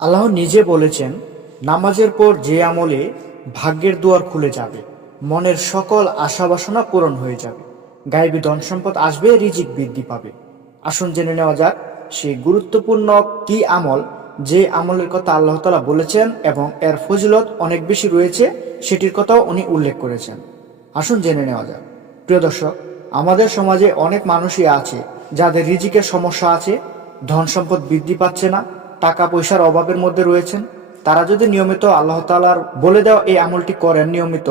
আল্লাহ নিজে বলেছেন, নামাজের পর যে আমলে ভাগ্যের দুয়ার খুলে যাবে, মনের সকল আশা বাসনা পূরণ হয়ে যাবে। গায়েবী ধন সম্পদ আসবে, রিজিক বৃদ্ধি পাবে। আসুন জেনে নেওয়া যাক সেই গুরুত্বপূর্ণ কি আমল, যে আমলের কথা আল্লাহ তালা বলেছেন এবং এর ফজিলত অনেক বেশি রয়েছে, সেটির কথাও উনি উল্লেখ করেছেন। আসুন জেনে নেওয়া যাক। প্রিয় দর্শক, আমাদের সমাজে অনেক মানুষই আছে, যাদের রিজিকের সমস্যা আছে, ধন সম্পদ বৃদ্ধি পাচ্ছে না টাকা পয়সার অভাবের মধ্যে রয়েছেন। তারা যদি নিয়মিত আল্লাহ তালার বলে দেওয়া এই আমলটি করেন নিয়মিত,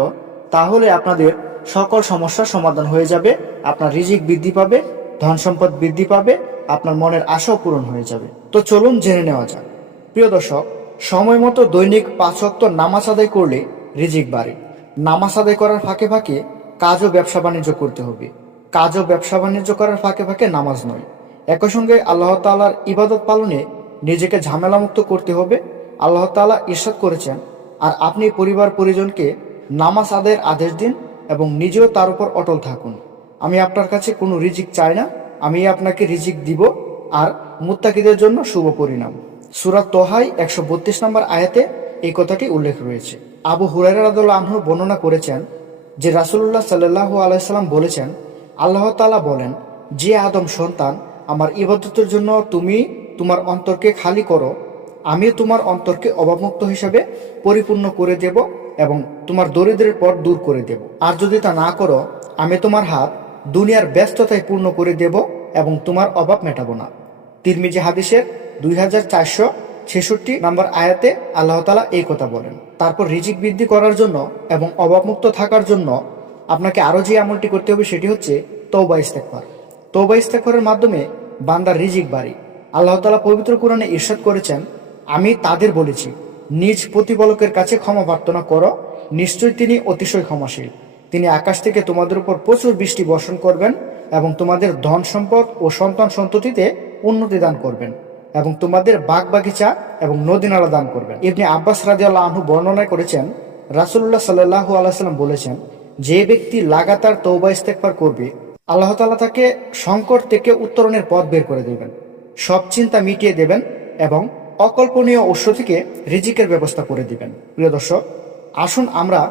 তাহলে আপনাদের সকল সমস্যার সমাধান হয়ে যাবে, আপনার রিজিক বৃদ্ধি পাবে, ধন সম্পদ বৃদ্ধি পাবে, আপনার মনের আশাও পূরণ হয়ে যাবে। তো চলুন জেনে নেওয়া যাক। প্রিয় দর্শক, সময় মতো দৈনিক পাঁচ ওয়াক্ত নামাজ আদায় করলে রিজিক বাড়ে। নামাজ আদায় করার ফাঁকে ফাঁকে কাজও ব্যবসা বাণিজ্য করতে হবে। কাজও ব্যবসা বাণিজ্য করার ফাঁকে ফাঁকে নামাজ নয়। একই সঙ্গে আল্লাহ তাআলার ইবাদত পালনে নিজেকে ঝামেলামুক্ত করতে হবে। আল্লাহ তাআলা ইরশাদ করেছেন, আর আপনি পরিবার পরিজনকে নামাজ আদায়ের আদেশ দিন এবং নিজেও তার উপর অটল থাকুন। আমি আপনার কাছে কোনো রিজিক চাই না, আমি আপনাকে রিজিক দিব, আর মুত্তাকিদের জন্য শুভ পরিণাম। সুরাত তোহাই একশো বত্রিশ নম্বর আয়াতে এই কথাটি উল্লেখ রয়েছে। আবু হুরাইরা রাদুল্লাহ আনহু বর্ণনা করেছেন যে রাসুল্লাহ সাল্লাহ আলাইসাল্লাম বলেছেন, আল্লাহ তাআলা বলেন, যে আদম সন্তান, আমার ইবাদতের জন্য তুমি তোমার অন্তরকে খালি করো, আমি তোমার অন্তরকে অভাবমুক্ত হিসাবে পরিপূর্ণ করে দেব এবং তোমার দরিদ্রের পর দূর করে দেব। আর যদি তা না করো, আমি তোমার হাত দুনিয়ার ব্যস্ততায় পূর্ণ করে দেব এবং তোমার অভাব মেটাবো না। তিরমিজি হাদিসের দুই হাজার চারশো ছেষট্টি নম্বর আয়াতে আল্লাহ তালা এই কথা বলেন, তারপর রিজিক বৃদ্ধি করার জন্য এবং অভাবমুক্ত থাকার জন্য আপনাকে আরও যে আমলটি করতে হবে সেটি হচ্ছে তৌবা ইস্তেকবার তৌবা ইস্তেকবারের মাধ্যমে বান্দার রিজিক বাড়ি। আল্লাহ তালা পবিত্র কোরআনে ইরশাদ করেছেন, আমি তাদের বলেছি, নিজ প্রতিপালকের কাছে ক্ষমা প্রার্থনা করো, নিশ্চয়ই তিনি অতিশয় ক্ষমাশীল। তিনি আকাশ থেকে তোমাদের উপর প্রচুর বৃষ্টি বর্ষণ করবেন এবং তোমাদের ধন সম্পদ ও সন্তান সন্ততিতে উন্নতি দান করবেন এবং তোমাদের বাগ বাগিচা এবং নদী নালা দান করবেন। ইবনে আব্বাস রাজি আল্লাহ আনহু বর্ণনা করেছেন রাসুল্লাহ সাল্লাহু আলাইসাল্লাম বলেছেন, যে ব্যক্তি লাগাতার তৌবা ইস্তেকবার করবে, আল্লাহ তালা তাকে সংকট থেকে উত্তরণের পথ বের করে দেবেন। সব চিন্তা মিটিয়ে দেবেন এবং অকল্পনীয় উৎস থেকে রিজিকের ব্যবস্থা করে দিবেন। প্রিয় দর্শক, আসুন আমরা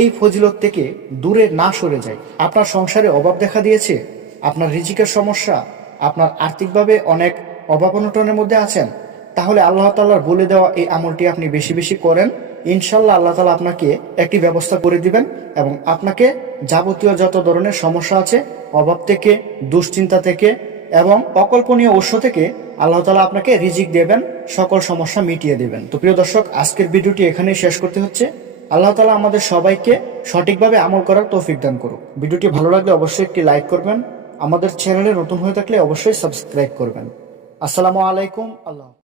এই ফজিলত থেকে দূরে না সরে যাই। আপনার সংসারে অভাব দেখা দিয়েছে, আপনার রিজিকের সমস্যা, আপনার আর্থিকভাবে অনেক অভাব অনটনের মধ্যে আছেন, তাহলে আল্লাহ তাল্লাহর বলে দেওয়া এই আমলটি আপনি বেশি বেশি করেন। ইনশাল্লাহ আল্লাহ তালা আপনাকে একটি ব্যবস্থা করে দিবেন এবং আপনাকে যাবতীয় যত ধরনের সমস্যা আছে, অভাব থেকে, দুশ্চিন্তা থেকে এবং অকল্পনীয় উৎস থেকে আল্লাহ তালা আপনাকে রিজিক দেবেন, সকল সমস্যা মিটিয়ে দেবেন। তো প্রিয় দর্শক, আজকের ভিডিওটি এখানেই শেষ করতে হচ্ছে। আল্লাহ তালা আমাদের সবাইকে সঠিকভাবে আমল করার তৌফিক দান করুক। ভিডিওটি ভালো লাগলে অবশ্যই একটি লাইক করবেন। আমাদের চ্যানেলে নতুন হয়ে থাকলে অবশ্যই সাবস্ক্রাইব করবেন। আসসালামু আলাইকুম, আল্লাহ